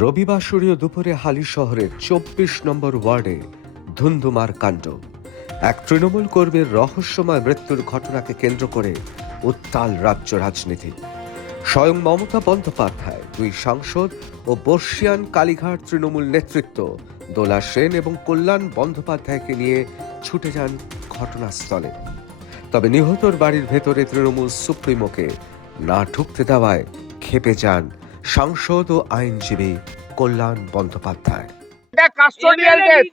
রবিবাসরীয় দুপুরে হালি শহরের ২৪ নম্বর ওয়ার্ডে ধুন্ধুমার কাণ্ড। এক তৃণমূল কর্মীর রহস্যময় মৃত্যুর ঘটনাকে কেন্দ্র করে উত্তাল রাজ্য রাজনীতি। স্বয়ং মমতা বন্দ্যোপাধ্যায়, দুই সাংসদ ও বর্ষিয়ান কালীঘাট তৃণমূল নেতৃত্ব দোলা সেন এবং কল্যাণ বন্দ্যোপাধ্যায়কে নিয়ে ছুটে যান ঘটনাস্থলে। তবে নিহতর বাড়ির ভেতরে তৃণমূল সুপ্রিমোকে না ঢুকতে দেওয়ায় ক্ষেপে যান সাংসদ ও আইনজীবী কল্যাণ বন্দ্যোপাধ্যায়। এটা কাস্টোডিয়াল ডেথ,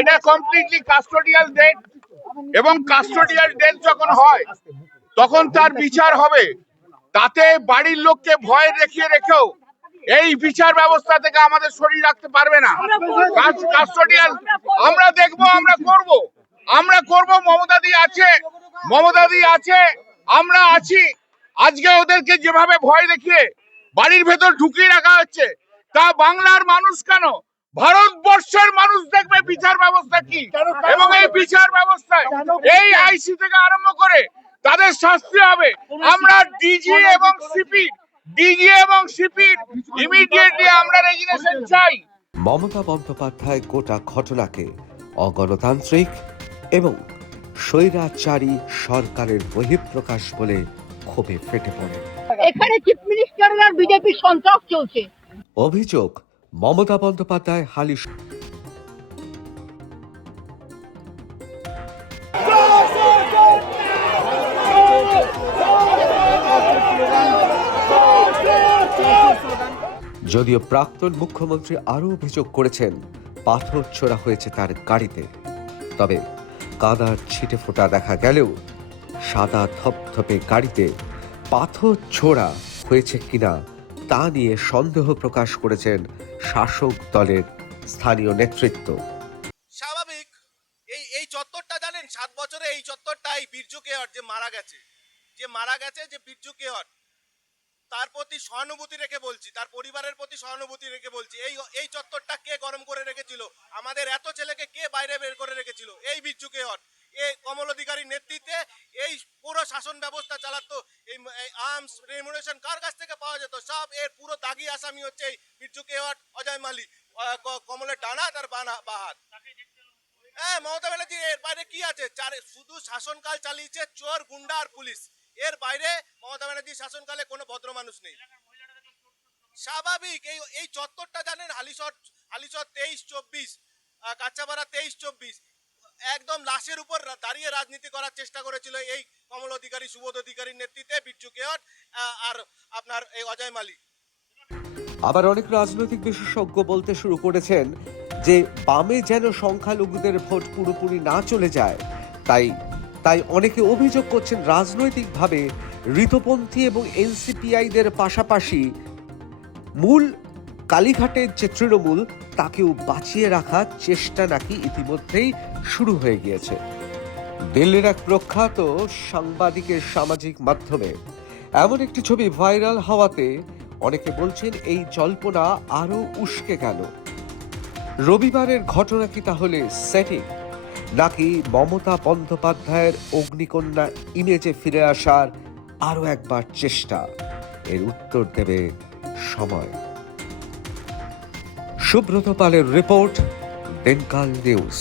এটা কমপ্লিটলি কাস্টোডিয়াল ডেথ, এবং কাস্টোডিয়াল ডেথ যখন হয় তখন তার বিচার হবে। তাতে বাড়ির লোককে ভয় দেখিয়ে রেখেও এই বিচার ব্যবস্থা থেকে আমাদের শরীর রাখতে পারবে না। কাস্টোডিয়াল আমরা দেখবো, আমরা করব। মমতাদি আছে, আমরা আছি। আজকে ওদেরকে যেভাবে ভয় দেখিয়ে বাড়ির ভেতর ঢুকিয়ে রাখা হচ্ছে, তা বাংলার মানুষ কেন, ভারতবর্ষের মানুষ দেখবে বিচার ব্যবস্থা কি, এবং এই বিচার ব্যবস্থায় এই আইসি থেকে আরম্ভ করে তাদের শাস্তি হবে। আমরা ডিজি এবং সিপি ইমিডিয়েটলি আমরা রেজিগনেশন চাই। মমতা বন্দ্যোপাধ্যায় গোটা ঘটনাকে অগণতান্ত্রিক এবং স্বৈরাচারী সরকারের বহিঃপ্রকাশ বলে ক্ষোভে ফেটে পড়ে। এখানে চিফ মিনিস্টার আর বিজেপি সন্ত্রাস চলছে। অভিযোগ, মমতা বন্দ্যোপাধ্যায় হালি যদিও প্রাক্তন মুখ্যমন্ত্রী আরও অভিযোগ করেছেন পাথর ছোড়া হয়েছে তার গাড়িতে, তবে কাদার ছিটে ফোঁটা দেখা গেলেও সাদা ধপধপে গাড়িতে পাথর ছোড়া হয়েছে কিনা তা নিয়ে সন্দেহ প্রকাশ করেছেন শাসক দলের স্থানীয় নেতৃত্ব। স্বাভাবিক, এই চত্বরটা জানেন, 7 বছরে এই চত্বরটা এই বীর্যু কেহর যে মারা গেছে যে বীর্যু কেহর, তার প্রতি সহানুভূতি রেখে বলছি, তার পরিবারের প্রতি সহানুভূতি রেখে বলছি, এই চত্বরটা কে গরম করে রেখেছিল, আমাদের এত ছেলেকে কে বাইরে বের করে রেখেছিল? এই বীর্যু কেহর। এই কমল অধিকারীর নেতৃত্বে এই পুরো শাসন ব্যবস্থা চালাতো। এই আর্মস রেমুনেশন কার কাছ থেকে পাওয়া যেত, সব এর পুরো দাগি আসামি হচ্ছে এই বীর্যু কেহর, অজয় মালি, কমলের ডানা তার বাহাত। হ্যাঁ, মমতা ব্যানার্জি এর বাইরে কি আছে? শুধু শাসনকাল চালিয়েছে চোর, গুন্ডা আর পুলিশ। এর বাইরে মমতা ব্যানার্জির শাসনকালে কোনো ভদ্র মানুষ নেই। স্বাভাবিক, এই চত্বরটা জানেন, হালিশহর 23-24, কাঁচাপাড়া 23-24, একদম লাশের উপর দাঁড়িয়ে রাজনীতি করার চেষ্টা করেছিল এই কমল অধিকারী, সুবোধ অধিকারীর নেতৃত্বে বীর্যু কেহর আর আপনার এই অজয় মালি। আবার অনেক রাজনৈতিক বিশেষজ্ঞ বলতে শুরু করেছেন যে বামে যেন সংখ্যালঘুদের ভোট পুরোপুরি না চলে যায়, তাই অনেকে অভিযোগ করছেন রাজনৈতিকভাবে ঋতপন্থী এবং এনসিপিআইদের পাশাপাশি মূল কালীঘাটের যে তৃণমূল তাকেও বাঁচিয়ে রাখার চেষ্টা নাকি ইতিমধ্যেই শুরু হয়ে গিয়েছে। দিল্লির এক প্রখ্যাত সাংবাদিকের সামাজিক মাধ্যমে এমন একটি ছবি ভাইরাল হওয়াতে অনেকে বলছেন এই জল্পনা আরো উস্কে গেল। রবিবারের ঘটনা কি তাহলে সেটিং, নাকি মমতা বন্দ্যোপাধ্যায়ের অগ্নিকন্যা ইমেজে ফিরে আসার আরো একবার চেষ্টা? এর উত্তর দেবে সময়। সুব্রত পালের রিপোর্ট, দিনকাল নিউজ।